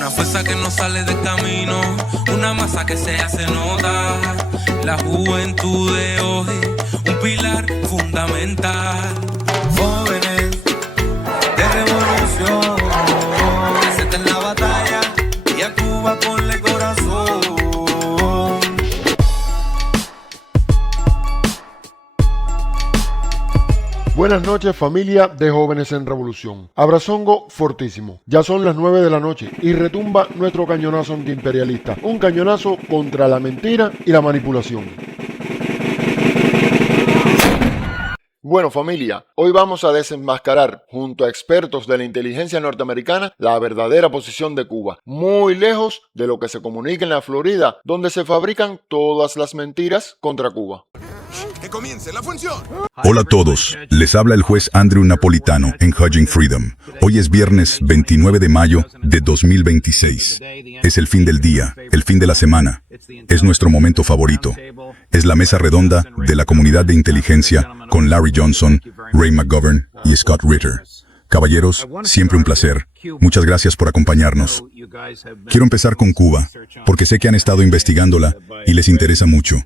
Una fuerza que no sale del camino, una masa que se hace notar. La juventud de hoy, un pilar fundamental. Jóvenes de revolución, presente en la batalla y a Cuba ponle corazón. Buenas noches, familia de Jóvenes en Revolución. Abrazongo fortísimo. Ya son las 9 de la noche y retumba nuestro cañonazo antiimperialista. Un cañonazo contra la mentira y la manipulación. Bueno, familia, hoy vamos a desenmascarar, junto a expertos de la inteligencia norteamericana, la verdadera posición de Cuba, muy lejos de lo que se comunica en la Florida, donde se fabrican todas las mentiras contra Cuba. ¡Que comience la función! Hola a todos, les habla el juez Andrew Napolitano en Hugging Freedom. Hoy es viernes 29 de mayo de 2026. Es el fin del día, el fin de la semana. Es nuestro momento favorito. Es la mesa redonda de la comunidad de inteligencia con Larry Johnson, Ray McGovern y Scott Ritter. Caballeros, siempre un placer. Muchas gracias por acompañarnos. Quiero empezar con Cuba, porque sé que han estado investigándola y les interesa mucho.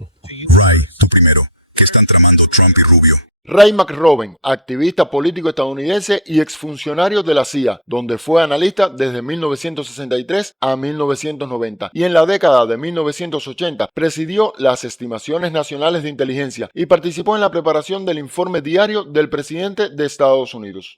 Ray, tú primero. ¿Qué están tramando Trump y Rubio? Ray McGovern, activista político estadounidense y exfuncionario de la CIA, donde fue analista desde 1963 a 1990 y en la década de 1980 presidió las estimaciones nacionales de inteligencia y participó en la preparación del informe diario del presidente de Estados Unidos.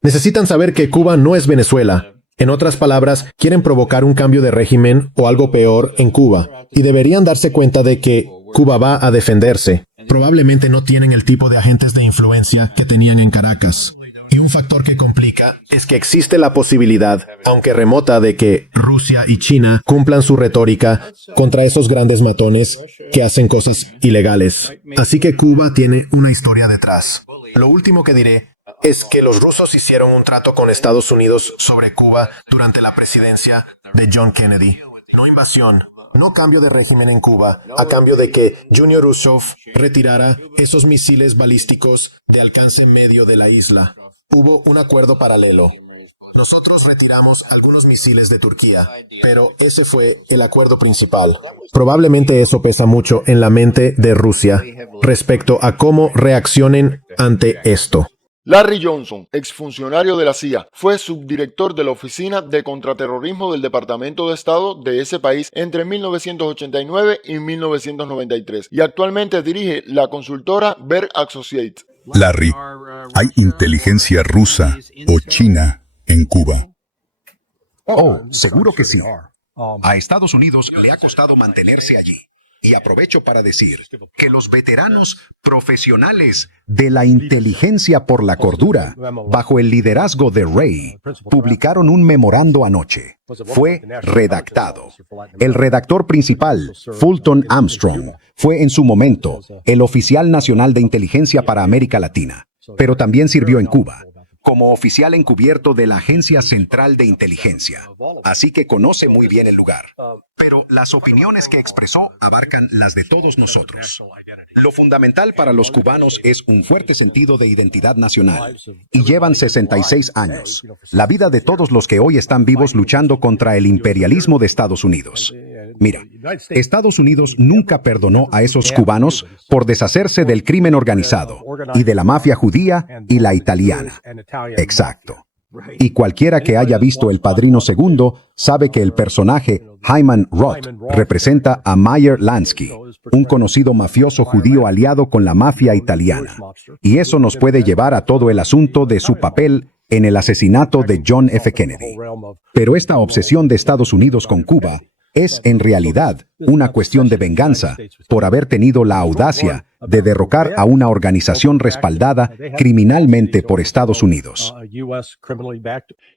Necesitan saber que Cuba no es Venezuela. En otras palabras, quieren provocar un cambio de régimen o algo peor en Cuba, y deberían darse cuenta de que Cuba va a defenderse. Probablemente no tienen el tipo de agentes de influencia que tenían en Caracas. Y un factor que complica es que existe la posibilidad, aunque remota, de que Rusia y China cumplan su retórica contra esos grandes matones que hacen cosas ilegales. Así que Cuba tiene una historia detrás. Lo último que diré es que los rusos hicieron un trato con Estados Unidos sobre Cuba durante la presidencia de John Kennedy. No invasión, no cambio de régimen en Cuba, a cambio de que Junior Khrushchev retirara esos misiles balísticos de alcance medio de la isla. Hubo un acuerdo paralelo. Nosotros retiramos algunos misiles de Turquía, pero ese fue el acuerdo principal. Probablemente eso pesa mucho en la mente de Rusia respecto a cómo reaccionen ante esto. Larry Johnson, exfuncionario de la CIA, fue subdirector de la Oficina de Contraterrorismo del Departamento de Estado de ese país entre 1989 y 1993 y actualmente dirige la consultora Bear Associates. Larry, ¿hay inteligencia rusa o china en Cuba? Oh, seguro que sí. A Estados Unidos le ha costado mantenerse allí. Y aprovecho para decir que los veteranos profesionales de la inteligencia por la cordura, bajo el liderazgo de Ray, publicaron un memorando anoche. Fue redactado. El redactor principal, Fulton Armstrong, fue en su momento el oficial nacional de inteligencia para América Latina, pero también sirvió en Cuba como oficial encubierto de la Agencia Central de Inteligencia. Así que conoce muy bien el lugar. Pero las opiniones que expresó abarcan las de todos nosotros. Lo fundamental para los cubanos es un fuerte sentido de identidad nacional. Y llevan 66 años. La vida de todos los que hoy están vivos luchando contra el imperialismo de Estados Unidos. Mira, Estados Unidos nunca perdonó a esos cubanos por deshacerse del crimen organizado y de la mafia judía y la italiana. Exacto. Y cualquiera que haya visto El Padrino Segundo sabe que el personaje Hyman Roth representa a Meyer Lansky, un conocido mafioso judío aliado con la mafia italiana. Y eso nos puede llevar a todo el asunto de su papel en el asesinato de John F. Kennedy. Pero esta obsesión de Estados Unidos con Cuba es en realidad una cuestión de venganza por haber tenido la audacia de derrocar a una organización respaldada criminalmente por Estados Unidos.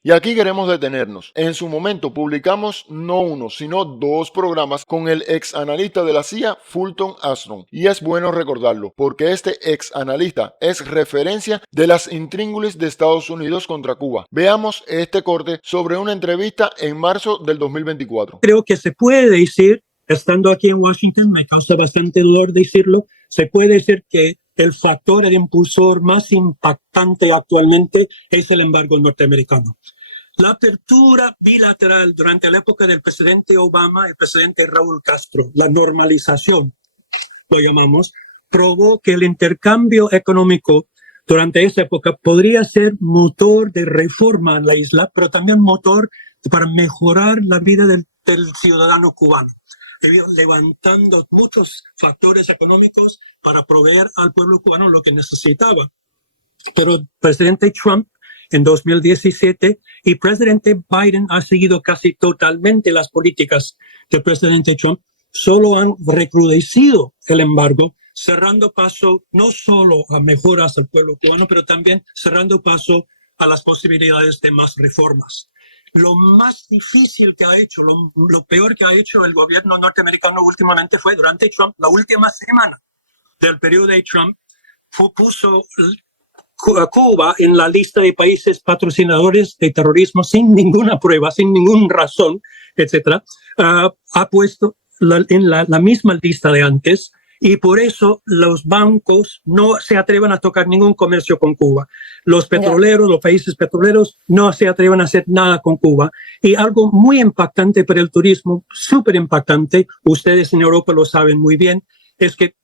Y aquí queremos detenernos. En su momento publicamos no uno, sino dos programas con el ex analista de la CIA, Fulton Armstrong. Y es bueno recordarlo, porque este ex analista es referencia de las intríngulis de Estados Unidos contra Cuba. Veamos este corte sobre una entrevista en marzo del 2024. Creo que se puede decir, estando aquí en Washington, me causa bastante dolor decirlo, se puede decir que el factor, el impulsor más impactante actualmente es el embargo norteamericano. La apertura bilateral durante la época del presidente Obama y el presidente Raúl Castro, la normalización, lo llamamos, probó que el intercambio económico durante esa época podría ser motor de reforma en la isla, pero también motor para mejorar la vida del ciudadano cubano, levantando muchos factores económicos para proveer al pueblo cubano lo que necesitaba. Pero el presidente Trump en 2017 y el presidente Biden ha seguido casi totalmente las políticas del presidente Trump, solo han recrudecido el embargo, cerrando paso no solo a mejoras al pueblo cubano, pero también cerrando paso a las posibilidades de más reformas. Lo más difícil que ha hecho, lo peor que ha hecho el gobierno norteamericano últimamente fue durante Trump, la última semana del periodo de Trump, puso a Cuba en la lista de países patrocinadores de terrorismo sin ninguna prueba, sin ninguna razón, etc. Ha puesto en la misma lista de antes, y por eso los bancos no se atreven a tocar ningún comercio con Cuba. Los petroleros, los países petroleros no se atreven a hacer nada con Cuba. Y algo muy impactante para el turismo, súper impactante, ustedes en Europa lo saben muy bien, es que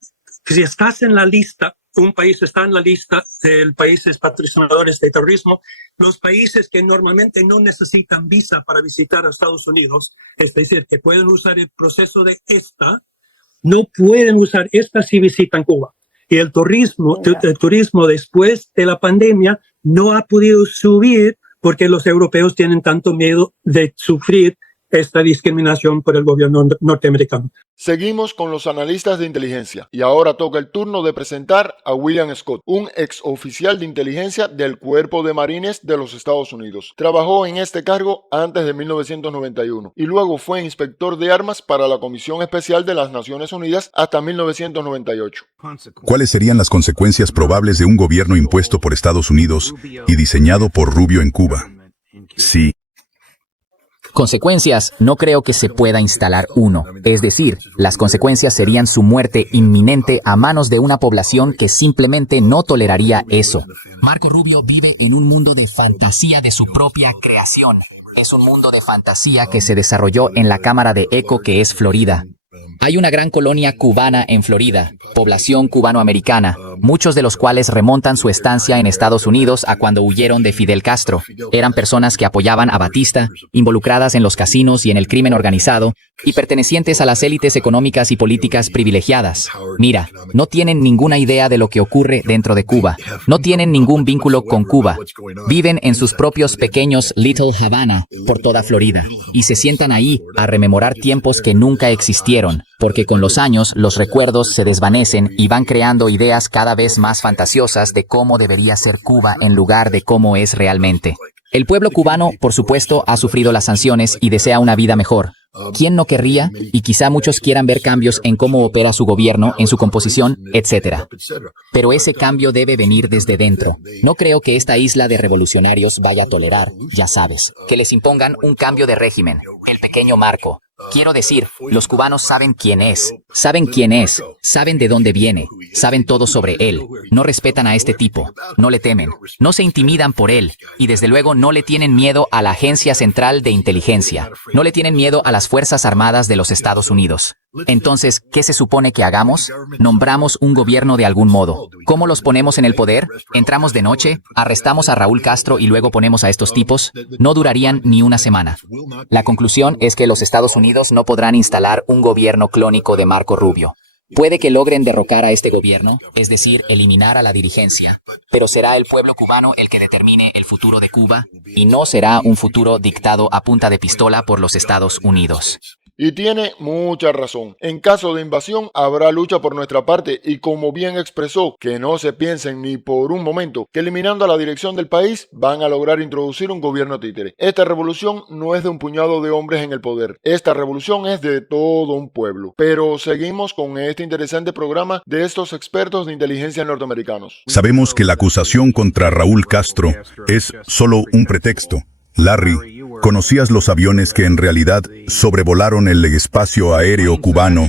si estás en la lista, un país está en la lista de países patrocinadores de terrorismo, los países que normalmente no necesitan visa para visitar a Estados Unidos, es decir, que pueden usar el proceso de ESTA, no pueden usar ESTA si visitan Cuba. Y el turismo después de la pandemia no ha podido subir porque los europeos tienen tanto miedo de sufrir esta discriminación por el gobierno norteamericano. Seguimos con los analistas de inteligencia y ahora toca el turno de presentar a William Scott, un ex oficial de inteligencia del Cuerpo de Marines de los Estados Unidos. Trabajó en este cargo antes de 1991 y luego fue inspector de armas para la Comisión Especial de las Naciones Unidas hasta 1998. ¿Cuáles serían las consecuencias probables de un gobierno impuesto por Estados Unidos y diseñado por Rubio en Cuba? Sí. Consecuencias, no creo que se pueda instalar uno. Es decir, las consecuencias serían su muerte inminente a manos de una población que simplemente no toleraría eso. Marco Rubio vive en un mundo de fantasía de su propia creación. Es un mundo de fantasía que se desarrolló en la Cámara de Eco, que es Florida. Hay una gran colonia cubana en Florida, población cubanoamericana, muchos de los cuales remontan su estancia en Estados Unidos a cuando huyeron de Fidel Castro. Eran personas que apoyaban a Batista, involucradas en los casinos y en el crimen organizado, y pertenecientes a las élites económicas y políticas privilegiadas. Mira, no tienen ninguna idea de lo que ocurre dentro de Cuba. No tienen ningún vínculo con Cuba. Viven en sus propios pequeños Little Havana por toda Florida, y se sientan ahí a rememorar tiempos que nunca existieron, porque con los años los recuerdos se desvanecen y van creando ideas cada vez más fantasiosas de cómo debería ser Cuba en lugar de cómo es realmente. El pueblo cubano, por supuesto, ha sufrido las sanciones y desea una vida mejor. ¿Quién no querría? Y quizá muchos quieran ver cambios en cómo opera su gobierno, en su composición, etc. Pero ese cambio debe venir desde dentro. No creo que esta isla de revolucionarios vaya a tolerar, ya sabes, que les impongan un cambio de régimen. El pequeño Marco. Quiero decir, los cubanos saben quién es, saben de dónde viene, saben todo sobre él. No respetan a este tipo, no le temen, no se intimidan por él, y desde luego no le tienen miedo a la Agencia Central de Inteligencia, no le tienen miedo a las Fuerzas Armadas de los Estados Unidos. Entonces, ¿qué se supone que hagamos? Nombramos un gobierno de algún modo. ¿Cómo los ponemos en el poder? ¿Entramos de noche? ¿Arrestamos a Raúl Castro y luego ponemos a estos tipos? No durarían ni una semana. La conclusión es que los Estados Unidos no podrán instalar un gobierno clónico de Marco Rubio. Puede que logren derrocar a este gobierno, es decir, eliminar a la dirigencia. Pero será el pueblo cubano el que determine el futuro de Cuba, y no será un futuro dictado a punta de pistola por los Estados Unidos. Y tiene mucha razón. En caso de invasión habrá lucha por nuestra parte y como bien expresó, que no se piensen ni por un momento que eliminando a la dirección del país van a lograr introducir un gobierno títere. Esta revolución no es de un puñado de hombres en el poder. Esta revolución es de todo un pueblo. Pero seguimos con este interesante programa de estos expertos de inteligencia norteamericanos. Sabemos que la acusación contra Raúl Castro es solo un pretexto. Larry, ¿conocías los aviones que en realidad sobrevolaron el espacio aéreo cubano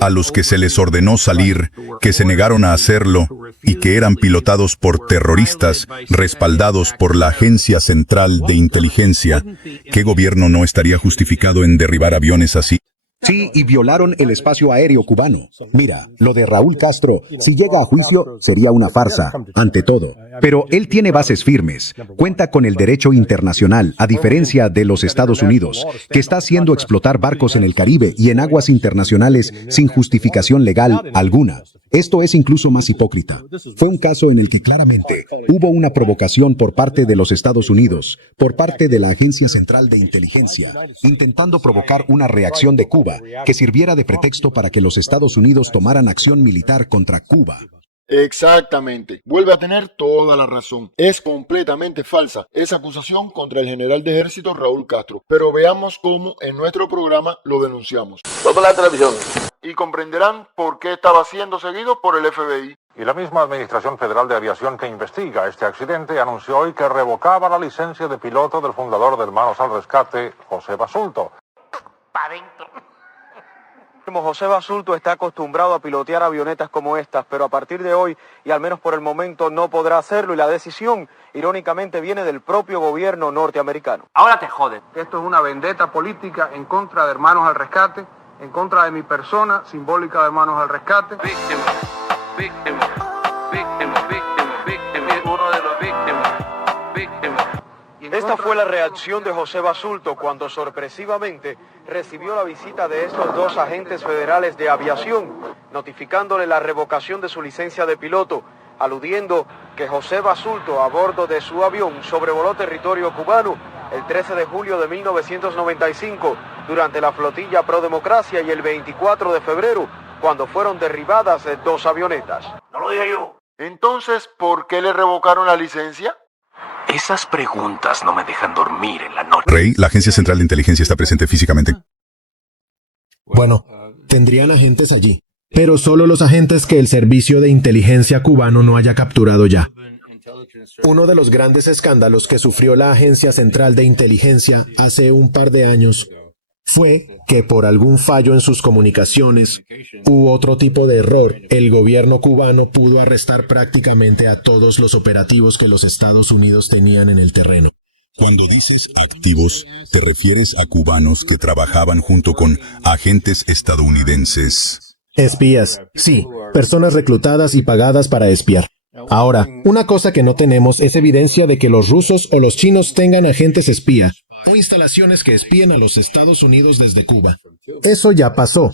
a los que se les ordenó salir, que se negaron a hacerlo y que eran pilotados por terroristas respaldados por la Agencia Central de Inteligencia. ¿Qué gobierno no estaría justificado en derribar aviones así? Sí, y violaron el espacio aéreo cubano. Mira, lo de Raúl Castro, si llega a juicio, sería una farsa, ante todo. Pero él tiene bases firmes, cuenta con el derecho internacional, a diferencia de los Estados Unidos, que está haciendo explotar barcos en el Caribe y en aguas internacionales sin justificación legal alguna. Esto es incluso más hipócrita. Fue un caso en el que claramente hubo una provocación por parte de los Estados Unidos, por parte de la Agencia Central de Inteligencia, intentando provocar una reacción de Cuba que sirviera de pretexto para que los Estados Unidos tomaran acción militar contra Cuba. Exactamente. Vuelve a tener toda la razón. Es completamente falsa esa acusación contra el general de ejército Raúl Castro. Pero veamos cómo en nuestro programa lo denunciamos. Vamos a la televisión. Y comprenderán por qué estaba siendo seguido por el FBI. Y la misma Administración Federal de Aviación que investiga este accidente anunció hoy que revocaba la licencia de piloto del fundador de Hermanos al Rescate, José Basulto. José Basulto está acostumbrado a pilotear avionetas como estas, pero a partir de hoy, y al menos por el momento, no podrá hacerlo, y la decisión, irónicamente, viene del propio gobierno norteamericano. Ahora te joden. Esto es una vendetta política en contra de Hermanos al Rescate, en contra de mi persona, simbólica de Hermanos al Rescate. Víctima, uno de los víctimas. Esta fue la reacción de José Basulto cuando sorpresivamente recibió la visita de estos dos agentes federales de aviación, notificándole la revocación de su licencia de piloto, aludiendo que José Basulto a bordo de su avión sobrevoló territorio cubano el 13 de julio de 1995 durante la flotilla Pro Democracia y el 24 de febrero cuando fueron derribadas dos avionetas. No lo dije yo. Entonces, ¿por qué le revocaron la licencia? Esas preguntas no me dejan dormir en la noche. Rey, la Agencia Central de Inteligencia está presente físicamente. Bueno, tendrían agentes allí, pero solo los agentes que el servicio de inteligencia cubano no haya capturado ya. Uno de los grandes escándalos que sufrió la Agencia Central de Inteligencia hace un par de años fue que por algún fallo en sus comunicaciones u otro tipo de error, el gobierno cubano pudo arrestar prácticamente a todos los operativos que los Estados Unidos tenían en el terreno. Cuando dices activos, ¿te refieres a cubanos que trabajaban junto con agentes estadounidenses? Espías, sí, personas reclutadas y pagadas para espiar. Ahora, una cosa que no tenemos es evidencia de que los rusos o los chinos tengan agentes espía o instalaciones que espíen a los Estados Unidos desde Cuba. Eso ya pasó.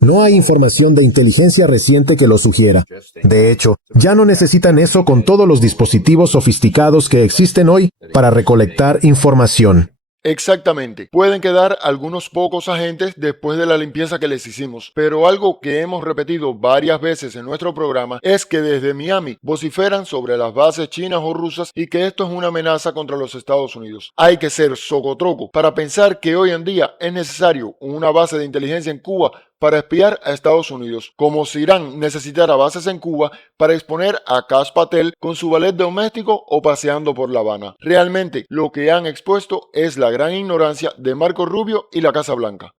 No hay información de inteligencia reciente que lo sugiera. De hecho, ya no necesitan eso con todos los dispositivos sofisticados que existen hoy para recolectar información. Exactamente. Pueden quedar algunos pocos agentes después de la limpieza que les hicimos, pero algo que hemos repetido varias veces en nuestro programa es que desde Miami vociferan sobre las bases chinas o rusas y que esto es una amenaza contra los Estados Unidos. Hay que ser socotroco para pensar que hoy en día es necesario una base de inteligencia en Cuba para espiar a Estados Unidos, como si Irán necesitara bases en Cuba para exponer a Kash Patel con su ballet doméstico o paseando por La Habana. Realmente, lo que han expuesto es la gran ignorancia de Marco Rubio y la Casa Blanca.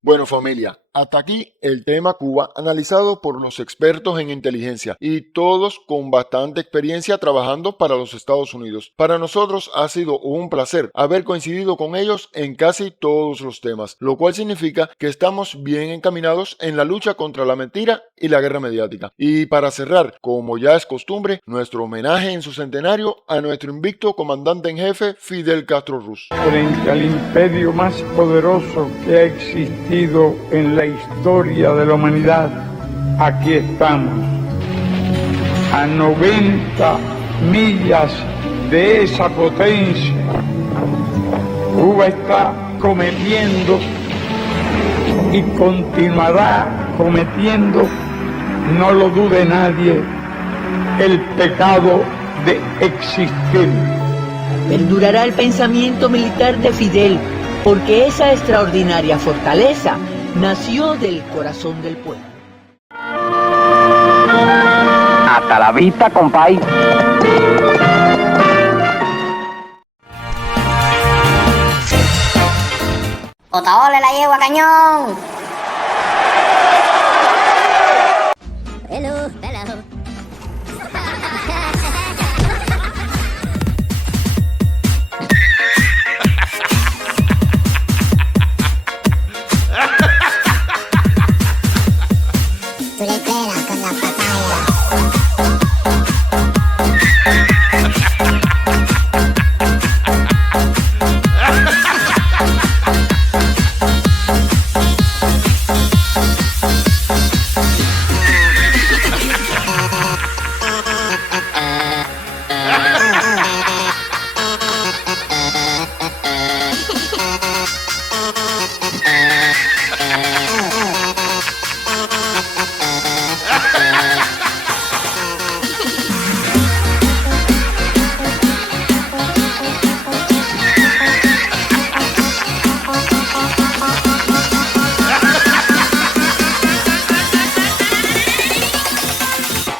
Bueno, familia, hasta aquí el tema Cuba analizado por los expertos en inteligencia y todos con bastante experiencia trabajando para los Estados Unidos. Para nosotros ha sido un placer haber coincidido con ellos en casi todos los temas, lo cual significa que estamos bien encaminados en la lucha contra la mentira y la guerra mediática. Y para cerrar, como ya es costumbre, nuestro homenaje en su centenario a nuestro invicto comandante en jefe Fidel Castro Ruz. Frente al imperio más poderoso que ha existido en la historia de la humanidad, aquí estamos, a 90 millas de esa potencia. Cuba está cometiendo y continuará cometiendo, no lo dude nadie, el pecado de existir. Perdurará el pensamiento militar de Fidel, porque esa extraordinaria fortaleza nació del corazón del pueblo. Hasta la vista, compay. ¡Otaole la yegua, cañón! Hello, hello. Tú le pegas con la papaya.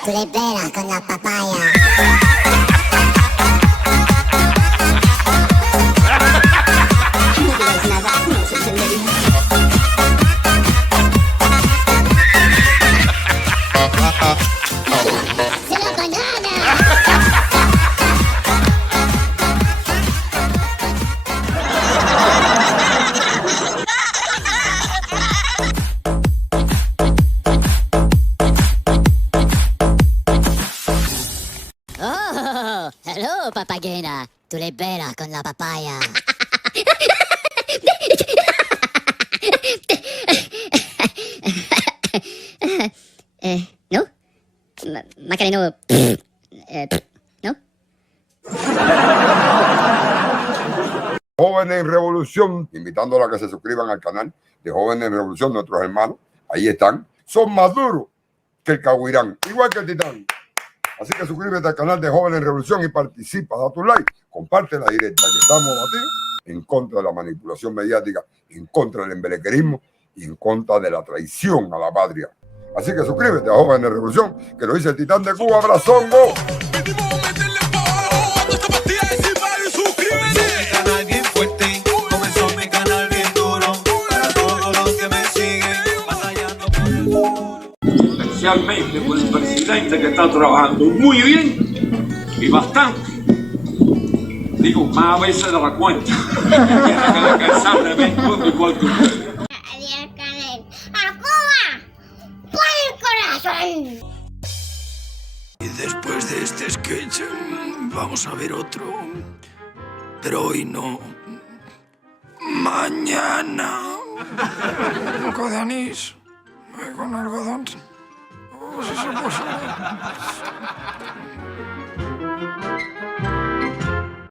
Tú le pegas con la papaya. No digas nada, no se entendería. ¡Se la banana! Oh, hello, papagena. Tú le pegas con la papaya. ¿No? Macareno. ¿No? Jóvenes en Revolución, invitándolos a que se suscriban al canal de Jóvenes en Revolución, nuestros hermanos, ahí están, son más duros que el Cahuirán, igual que el Titán. Así que suscríbete al canal de Jóvenes en Revolución y participa, da tu like, comparte la directa, que estamos batidos en contra de la manipulación mediática, en contra del embelequerismo y en contra de la traición a la patria. Así que suscríbete a Jóvenes en Revolución, que lo dice el Titán de Cuba, Brazongo. Especialmente con el presidente que está trabajando muy bien y bastante. Digo, más a veces de la cuenta. Tiene que descansar de vez en cuando igual que ustedes. Adiós, Canel. ¡A Cuba! ¡Por el corazón! Y después de este sketch vamos a ver otro. Pero hoy no. Mañana. Un poco de anís. Con algodón. Pues eso, pues.